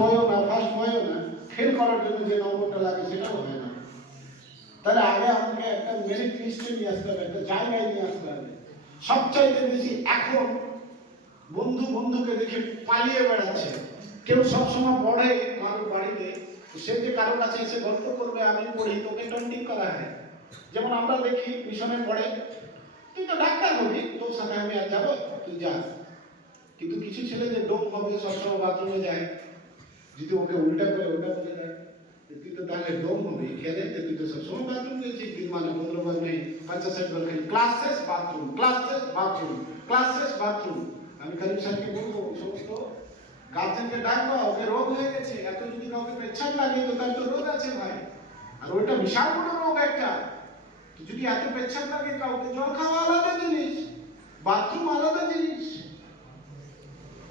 বয়ও না, ফেল করার জন্য যে নম্বরটা লাগে সেটাও হয় না। তাহলে আগে আমাকে একটা মেরিট লিস্টে নিয়ে আসতে হবে, একটা জায়গায় নিয়ে আসতে হবে। সবচাইতে বেশি এখন বন্ধুকে দেখে পালিয়ে বেড়াচ্ছে। কেউ সবসময় পড়ে কারোর বাড়িতে, সে যে কারো কাছে এসে গল্প করবে আমি পড়ি, তোকে টন্টিং করা হয়। যেমন আমরা দেখি মিশনে পড়ে, তুই তো ডাক্তার হবি, তোর সাথে আমি আর যাবো, তুই যা। কিন্তু কিছু ছেলে যে ডোপ হবে, সবসময় বাথরুমে যায়, যদি ওকে উল্টা করে ওটা বলে দেয়, তুই তো তাহলে ডোম হবি, খেলে তুই তো সবসময় বাথরুম গেছিস, কিন্তু মানে 15 বার নেই 50 বার খালি ক্লাস শেষ বাথরুম, ক্লাস শেষ বাথরুম, ক্লাস শেষ বাথরুম। আমি খালি স্যারকে বলবো, সমস্ত গার্জেনকে ডাকবো, ওকে রোগ হয়ে গেছে, এত যদি কাউকে পেচ্ছাপ লাগে তো তার তো রোগ আছে ভাই, আর ওইটা বিশাল বড় রোগ একটা। যদি এত পেচ্ছাপ লাগে কাউকে, জল খাওয়া আলাদা জিনিস, বাথরুম আলাদা জিনিস।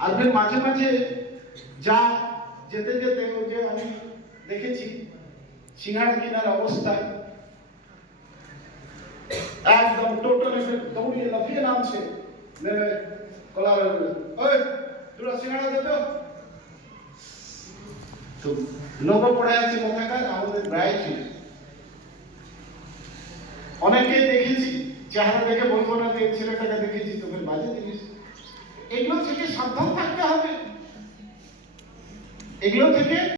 আর ফের মাঝে মাঝে যা যেতে যেতে ওই যে আমি দেখেছি সিঙ্গাড়া কেনার অবস্থা, একদম টোটাল দৌড়িয়ে লাফিয়ে নামছে, কলার ওই দুটো সিঙ্গাড়া দে তো লোক পড়ে আছে কোথাকার, আমাদের ব্রাইট ছিল। অনেকেই দেখেছি, চেহারা দেখে বলবো না যে ছেলেটাকে দেখেছি, তোকে বাজে জিনিস। এগুলো থেকে সাবধান থাকতে হবে, এগুলো থেকে